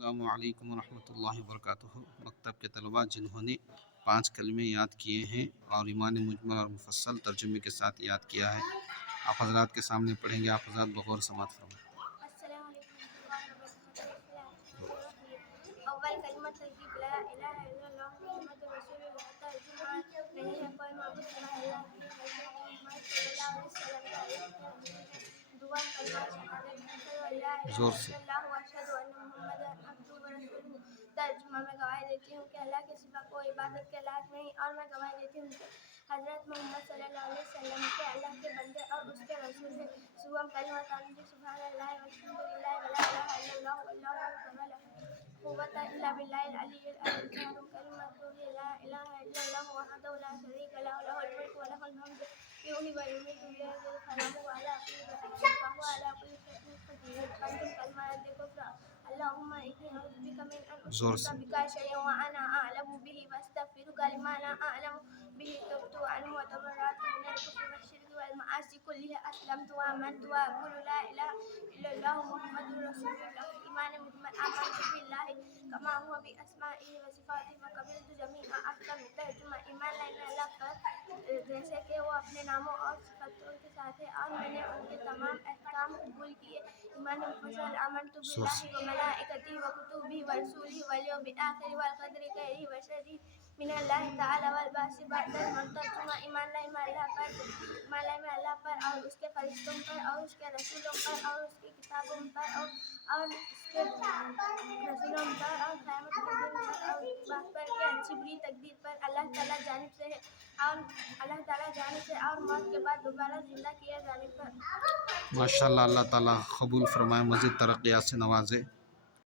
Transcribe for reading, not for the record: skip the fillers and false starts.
السلام علیکم ورحمۃ اللہ وبرکاتہ۔ مکتب کے طلباء جنہوں نے 5 کلمے یاد کیے ہیں اور ایمان مجمل اور مفصل ترجمے کے ساتھ یاد کیا ہے، آپ حضرات کے سامنے پڑھیں گے۔ آپ حضرات بغور سماعت فرمائیں۔ السلام علیکم ورحمۃ اللہ وبرکاتہ۔ اول کلمہ ترکیب لا الہ الا اللہ محمد رسول اللہ۔ ترجمہ نہیں ہے کوئی معبود سوائے اللہ کے، حضرت محمد صلی اللہ علیہ وسلم کے اللہ کے رسول ہیں۔ دوم کلمہ شہادت اشہد ان لا الہ الا اللہ و اشہد ان محمدًا عبدہ و رسولہ۔ ترجمہ میں گواہی دیتی ہوں کہ اللہ کے سوا کوئی عبادت کے لائق نہیں، اور میں گواہی دیتی ہوں کہ حضرت محمد صلی اللہ علیہ وسلم کے اللہ کے بندے اور اس کے رسول ہیں۔ دوم کلمہ تعمید سبحان اللہ والحمد للہ ولا الہ الا اللہ واللہ اکبر ولا قوۃ الا باللہ العلی العظیم۔ چہارم کلمہ لا الہ الا اللہ وحدہ لا شریک لہ لہ الملک و لہ الحمد یحیی و یمیت بید الخلق وعلی کل شیء وهو علی کل شیء قدیر۔ پنجم کلمہ رد کفر اللہم انی اعوذ بک من ان اشرک بک شیئا وانا اعلم بہ واستغفرک لما لا اعلم بہ۔ تبت عنہ وتبرأت من الکفر والشرک والمعاصی کلها، اسلمت وآمنت واقول لا الہ الا اللہ محمد رسول اللہ۔ ایمان مجمل آمنت باللہ کما هو باسمائہ وصفاتہ وقبلت جمیع احکامہ۔ ترجمہ ایمان لائے میں اللہ پر جیسے کہ وہ اپنے ناموں اور صفاتوں کے ساتھ ہے، اور میں نے ان کے تمام احکام قبول کیے۔ ایمان مفصل آمنت باللہ وملائکتہ وکتبہ ورسلہ والیوم الآخر والقدر خیرہ وشرہ من اللہ تعالی والبعث بعد الموت۔ ترجمہ ایمان لائے میں اللہ پر اور اس کے فرشتوں پر اور اس کے رسولوں پر اور اس کی کتابوں پر اور اس کے رسولوں پر اور قیامت کے دن پر اور اس بات پر کہ اچھی بری تقدیر پر اللہ تعالی جانب سے ہے اور موت کے بعد دوبارہ زندہ کیے جانے پر۔ ماشاءاللہ، اللہ تعالیٰ قبول فرمائے، مزید ترقیات سے نوازے۔